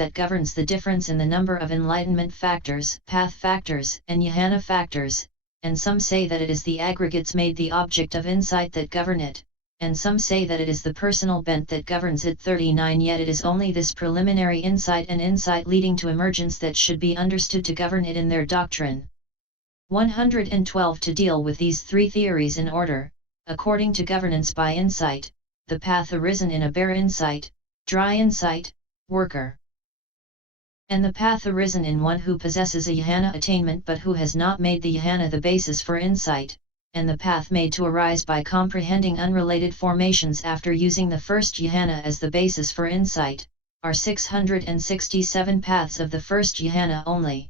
that governs the difference in the number of enlightenment factors, path factors, and jhana factors, and some say that it is the aggregates made the object of insight that govern it, and some say that it is the personal bent that governs it. 39 Yet it is only this preliminary insight and insight leading to emergence that should be understood to govern it in their doctrine. 112 To deal with these three theories in order, according to governance by insight, the path arisen in a bare insight, dry insight, worker. And the path arisen in one who possesses a jhana attainment but who has not made the jhana the basis for insight, and the path made to arise by comprehending unrelated formations after using the first jhana as the basis for insight, are 667 paths of the first jhana only.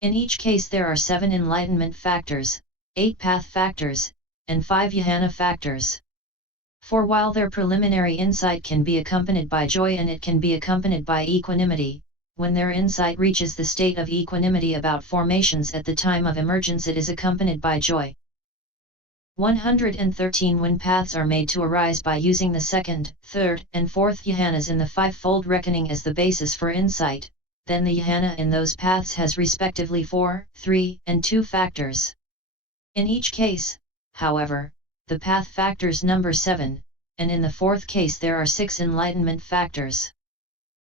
In each case there are 7 enlightenment factors, 8 path factors, and 5 jhana factors. For while their preliminary insight can be accompanied by joy and it can be accompanied by equanimity, when their insight reaches the state of equanimity about formations at the time of emergence it is accompanied by joy. 113 When paths are made to arise by using the second, third, and fourth jhanas in the fivefold reckoning as the basis for insight, then the jhana in those paths has respectively 4, 3, and 2 factors. In each case, however, the path factors number 7, and in the fourth case there are 6 enlightenment factors.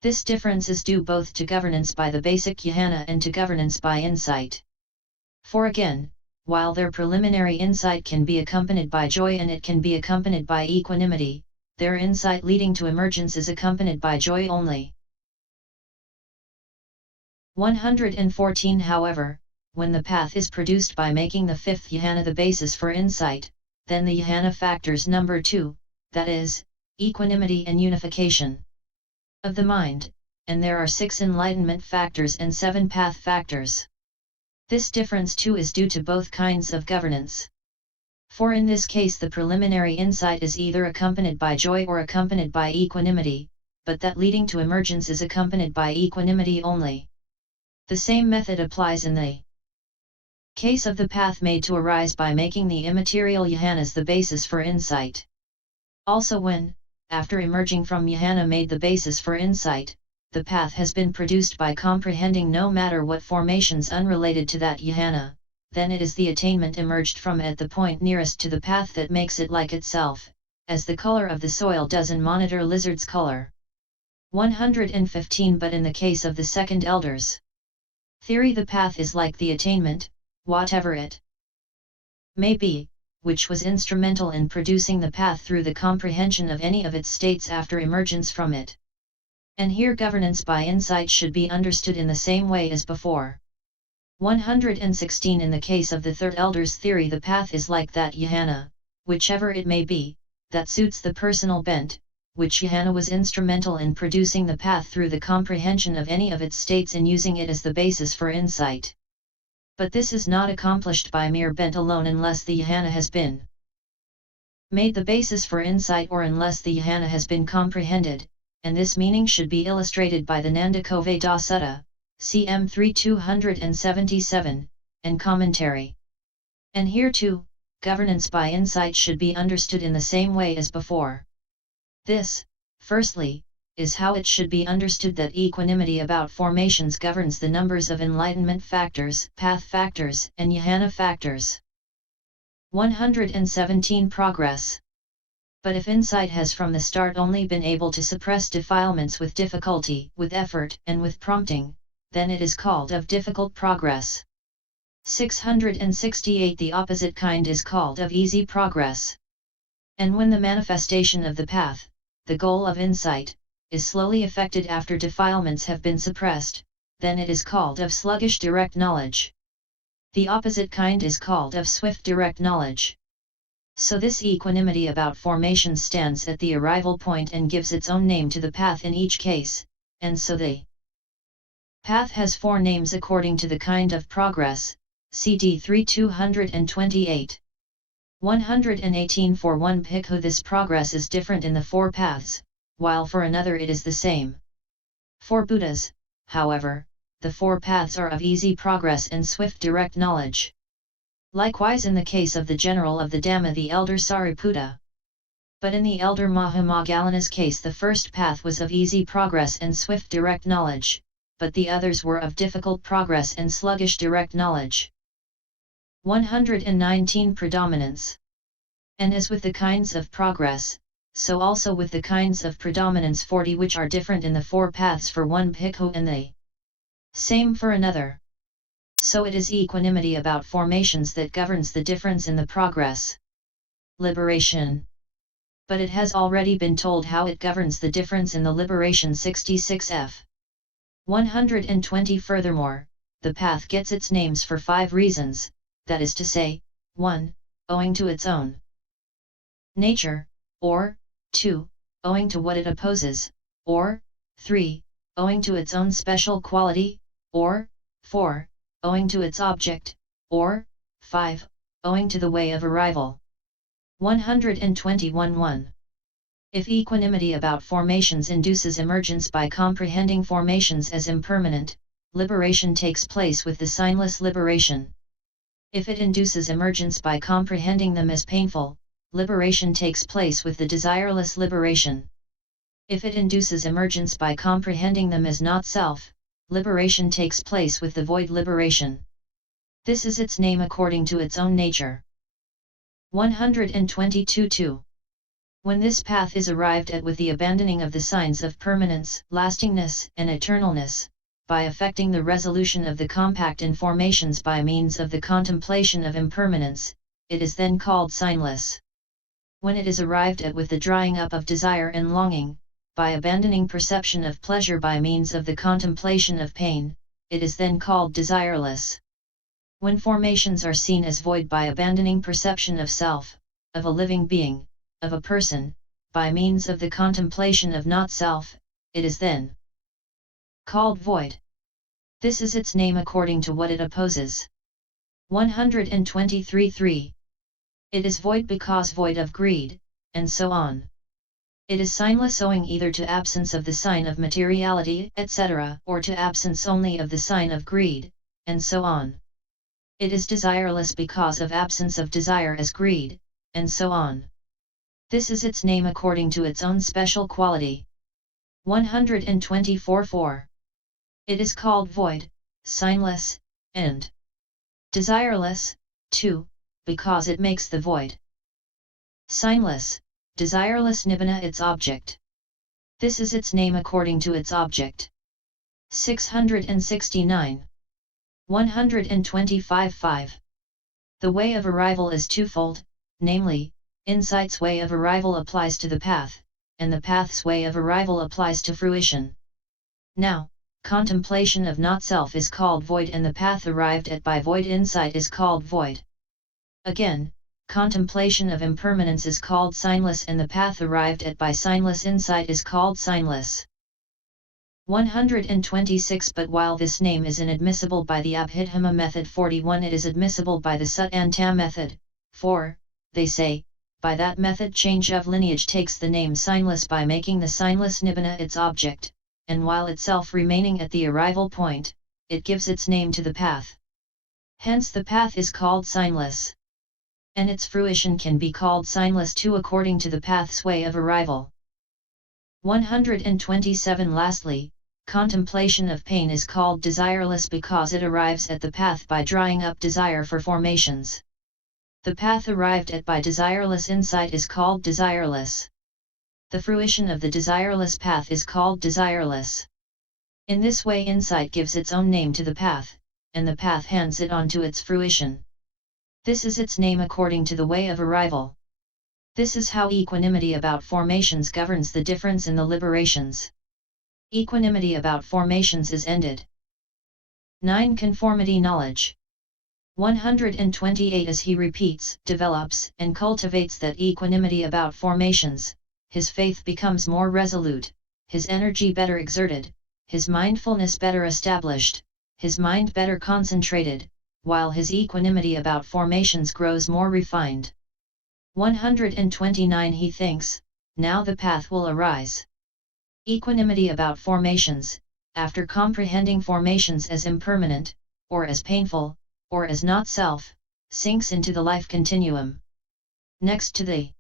This difference is due both to governance by the basic jhana and to governance by insight. For again, while their preliminary insight can be accompanied by joy and it can be accompanied by equanimity, their insight leading to emergence is accompanied by joy only. 114 However, when the path is produced by making the fifth jhana the basis for insight, then the jhana factors number 2, that is, equanimity and unification of the mind, and there are 6 enlightenment factors and 7 path factors. This difference too is due to both kinds of governance. For in this case the preliminary insight is either accompanied by joy or accompanied by equanimity, but that leading to emergence is accompanied by equanimity only. The same method applies in the case of the path made to arise by making the immaterial jhanas the basis for insight. Also when, after emerging from jhana made the basis for insight, the path has been produced by comprehending no matter what formations unrelated to that jhana, then it is the attainment emerged from at the point nearest to the path that makes it like itself, as the color of the soil does in monitor lizard's color. 115 But in the case of the second elders theory the path is like the attainment, whatever it may be, which was instrumental in producing the path through the comprehension of any of its states after emergence from it. And here governance by insight should be understood in the same way as before. 116 In the case of the third elder's theory the path is like that jhana, whichever it may be, that suits the personal bent, which jhana was instrumental in producing the path through the comprehension of any of its states and using it as the basis for insight. But this is not accomplished by mere bent alone unless the jhana has been made the basis for insight or unless the jhana has been comprehended, and this meaning should be illustrated by the Nandakove-da Sutta, cm 3277, and commentary. And here too, governance by insight should be understood in the same way as before. This, firstly, is how it should be understood that equanimity about formations governs the numbers of enlightenment factors, path factors, and jhana factors. 117 Progress. But if insight has from the start only been able to suppress defilements with difficulty, with effort, and with prompting, then it is called of difficult progress. 668 The opposite kind is called of easy progress. And when the manifestation of the path, the goal of insight, is slowly effected after defilements have been suppressed, then it is called of sluggish direct knowledge. The opposite kind is called of swift direct knowledge. So this equanimity about formation stands at the arrival point and gives its own name to the path in each case, and so the path has 4 names according to the kind of progress, CD 3228. 118 For one bhikkhu this progress is different in the 4 paths, while for another it is the same. For Buddhas, however, the 4 paths are of easy progress and swift direct knowledge. Likewise in the case of the general of the Dhamma the elder Sariputta. But in the elder Mahamoggalana's case the first path was of easy progress and swift direct knowledge, but the others were of difficult progress and sluggish direct knowledge. 119 Predominance. And as with the kinds of progress, so also with the kinds of predominance 40 which are different in the four paths for one bhikkhu and the same for another. So it is equanimity about formations that governs the difference in the progress. Liberation. But it has already been told how it governs the difference in the liberation 66f. 120 Furthermore, the path gets its names for 5 reasons, that is to say, 1. Owing to its own nature, or 2. Owing to what it opposes, or 3. Owing to its own special quality, or 4. Owing to its object, or 5. Owing to the way of arrival. 121-1. If equanimity about formations induces emergence by comprehending formations as impermanent, liberation takes place with the signless liberation. If it induces emergence by comprehending them as painful, liberation takes place with the desireless liberation. If it induces emergence by comprehending them as not self, liberation takes place with the void liberation. This is its name according to its own nature. 122-2. When this path is arrived at with the abandoning of the signs of permanence, lastingness, and eternalness, by effecting the resolution of the compact in formations by means of the contemplation of impermanence, it is then called signless. When it is arrived at with the drying up of desire and longing, by abandoning perception of pleasure by means of the contemplation of pain, it is then called desireless. When formations are seen as void by abandoning perception of self, of a living being, of a person, by means of the contemplation of not self, it is then called void. This is its name according to what it opposes. 123-3. It is void because void of greed, and so on. It is signless owing either to absence of the sign of materiality, etc., or to absence only of the sign of greed, and so on. It is desireless because of absence of desire as greed, and so on. This is its name according to its own special quality. 124-4. It is called void, signless, and desireless, too, because it makes the void signless, desireless nibbana its object. This is its name according to its object. 669. 125-5. The way of arrival is twofold, namely, insight's way of arrival applies to the path, and the path's way of arrival applies to fruition. Now, contemplation of not self is called void and the path arrived at by void insight is called void. Again, contemplation of impermanence is called signless and the path arrived at by signless insight is called signless. 126 But while this name is inadmissible by the Abhidhamma method 41 it is admissible by the Sutta method, for, they say, by that method change of lineage takes the name signless by making the signless nibbana its object, and while itself remaining at the arrival point, it gives its name to the path. Hence the path is called signless. And its fruition can be called signless too according to the path's way of arrival. 127 Lastly, contemplation of pain is called desireless because it arrives at the path by drying up desire for formations. The path arrived at by desireless insight is called desireless. The fruition of the desireless path is called desireless. In this way insight gives its own name to the path, and the path hands it on to its fruition. This is its name according to the way of arrival. This is how equanimity about formations governs the difference in the liberations. Equanimity about formations is ended. 9. Conformity knowledge. 128 As he repeats, develops, and cultivates that equanimity about formations, his faith becomes more resolute, his energy better exerted, his mindfulness better established, his mind better concentrated, while his equanimity about formations grows more refined. 129 He thinks, now the path will arise. Equanimity about formations, after comprehending formations as impermanent, or as painful, or as not self, sinks into the life continuum. Next to the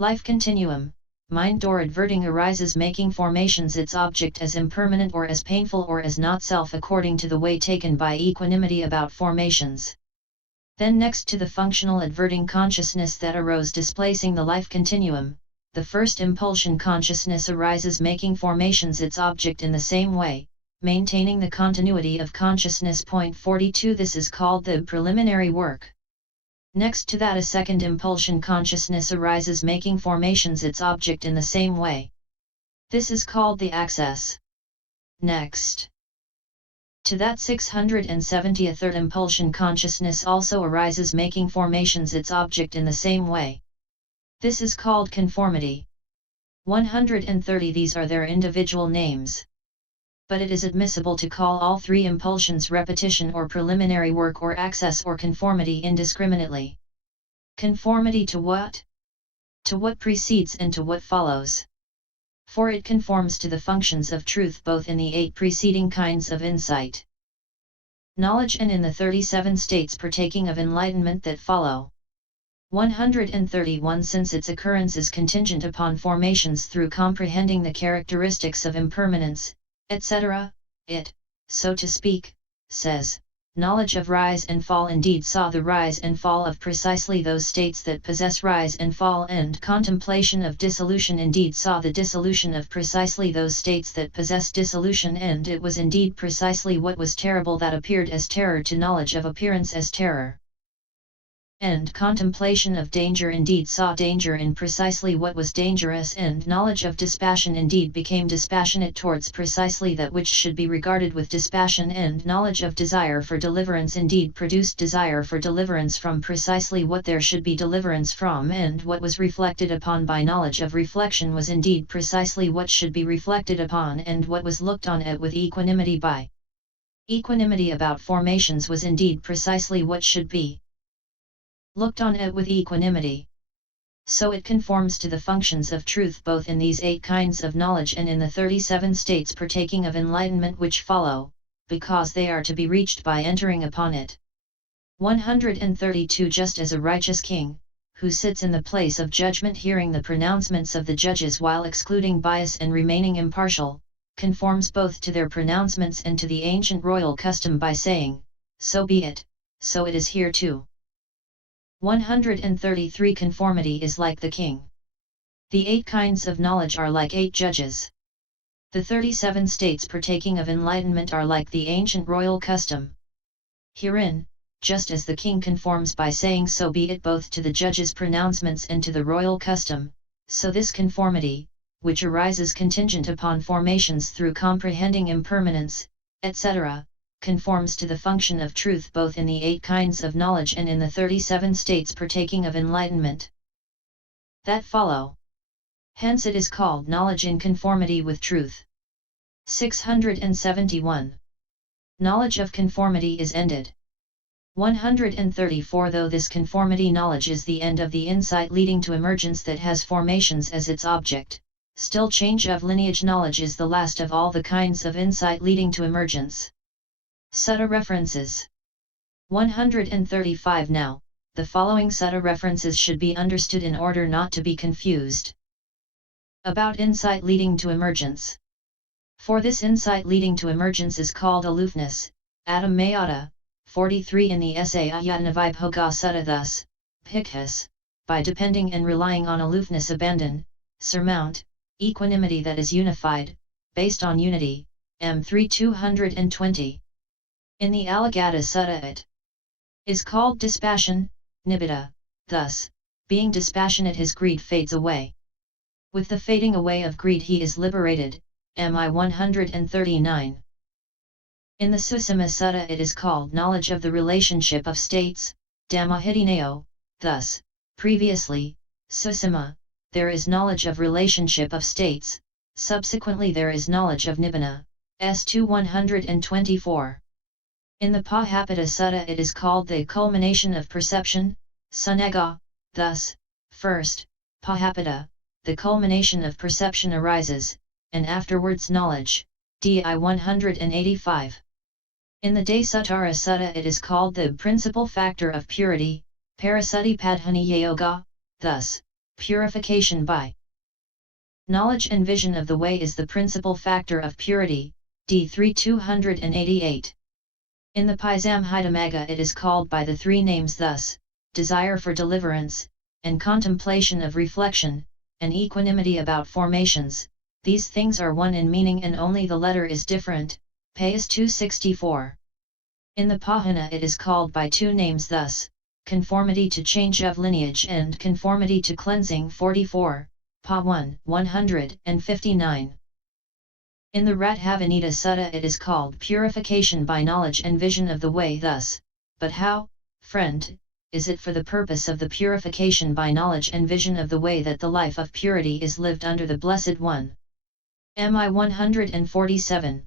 Life continuum, mind or adverting arises making formations its object as impermanent or as painful or as not self according to the way taken by equanimity about formations. Then next to the functional adverting consciousness that arose displacing the life continuum, the first impulsion consciousness arises making formations its object in the same way, maintaining the continuity of consciousness. Point 42. This is called the preliminary work. Next to that a second impulsion consciousness arises making formations its object in the same way. This is called the access. Next to that 670 a third impulsion consciousness also arises making formations its object in the same way. This is called conformity. 130 These are their individual names. But it is admissible to call all three impulsions repetition or preliminary work or access or conformity indiscriminately. Conformity to what? To what precedes and to what follows. For it conforms to the functions of truth both in the 8 preceding kinds of insight, knowledge and in the 37 states partaking of enlightenment that follow. 131 Since its occurrence is contingent upon formations through comprehending the characteristics of impermanence, etc., it, so to speak, says, knowledge of rise and fall indeed saw the rise and fall of precisely those states that possess rise and fall, and contemplation of dissolution indeed saw the dissolution of precisely those states that possess dissolution, and it was indeed precisely what was terrible that appeared as terror to knowledge of appearance as terror. And contemplation of danger indeed saw danger in precisely what was dangerous, and knowledge of dispassion indeed became dispassionate towards precisely that which should be regarded with dispassion, and knowledge of desire for deliverance indeed produced desire for deliverance from precisely what there should be deliverance from, and what was reflected upon by knowledge of reflection was indeed precisely what should be reflected upon, and what was looked on at with equanimity by equanimity about formations was indeed precisely what should be looked on at with equanimity. So it conforms to the functions of truth both in these 8 kinds of knowledge and in the 37 states partaking of enlightenment which follow, because they are to be reached by entering upon it. 132 Just as a righteous king, who sits in the place of judgment hearing the pronouncements of the judges while excluding bias and remaining impartial, conforms both to their pronouncements and to the ancient royal custom by saying, so be it, so it is here too. 133 Conformity is like the king. The 8 kinds of knowledge are like 8 judges. The 37 states partaking of enlightenment are like the ancient royal custom. Herein, just as the king conforms by saying so be it both to the judge's pronouncements and to the royal custom, so this conformity, which arises contingent upon formations through comprehending impermanence, etc., conforms to the function of truth both in the 8 kinds of knowledge and in the 37 states partaking of enlightenment that follow. Hence it is called knowledge in conformity with truth. 671. Knowledge of conformity is ended. 134 Though this conformity knowledge is the end of the insight leading to emergence that has formations as its object, still change of lineage knowledge is the last of all the kinds of insight leading to emergence. Sutta references. 135 Now, the following sutta references should be understood in order not to be confused. About insight leading to emergence. For this insight leading to emergence is called aloofness, Adam Mayata, 43 in the essay Ayattanavibhoga Sutta. Thus, Bhikkhus, by depending and relying on aloofness abandon, surmount, equanimity that is unified, based on unity, M3 220. In the Alagata Sutta it is called dispassion, nibbida. Thus, being dispassionate his greed fades away. With the fading away of greed he is liberated, MI 139. In the Susima Sutta it is called knowledge of the relationship of states, Dhammahitineo. Thus, previously, Susima, there is knowledge of relationship of states, subsequently there is knowledge of nibbana, S2 124. In the Pahapata Sutta it is called the culmination of perception, Sunaga. Thus, first, Pahapata, the culmination of perception arises, and afterwards knowledge, DI 185. In the Desuttara Sutta it is called the principal factor of purity, Parasutti Padhani Yoga. Thus, purification by knowledge and vision of the way is the principal factor of purity, D3 288. In the Paisam it is called by the three names thus: desire for deliverance, and contemplation of reflection, and equanimity about formations. These things are one in meaning and only the letter is different, Pais 264. In the Pahana it is called by two names thus: conformity to change of lineage and conformity to cleansing 44, Pa 1, 159. In the Rathavanita Sutta it is called purification by knowledge and vision of the way thus: but how, friend, is it for the purpose of the purification by knowledge and vision of the way that the life of purity is lived under the Blessed One? MI 147.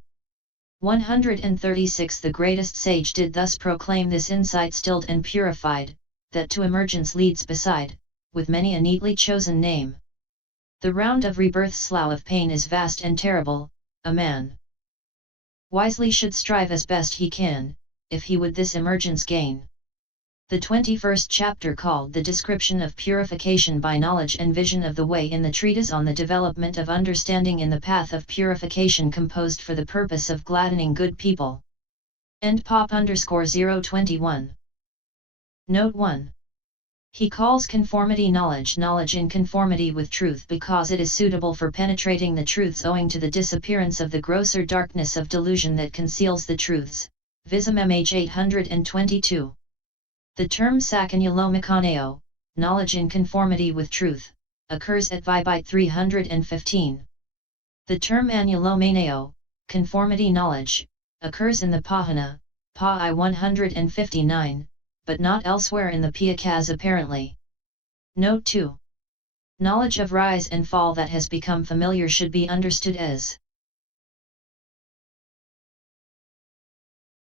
136 The greatest sage did thus proclaim this insight stilled and purified, that to emergence leads beside, with many a neatly chosen name. The round of rebirth slough of pain is vast and terrible, a man wisely should strive as best he can, if he would this emergence gain. The 21st chapter called the description of purification by knowledge and vision of the way in the treatise on the development of understanding in the path of purification composed for the purpose of gladdening good people. End Pop _021. Note 1. He calls conformity knowledge in conformity with truth because it is suitable for penetrating the truths owing to the disappearance of the grosser darkness of delusion that conceals the truths. Visum MH 822. The term Sakanyalomakaneo, knowledge in conformity with truth, occurs at Vibite 315. The term Anulomaneo, conformity knowledge, occurs in the Pahana, Pa I 159, but not elsewhere in the Piyakas apparently. Note 2. Knowledge of rise and fall that has become familiar should be understood as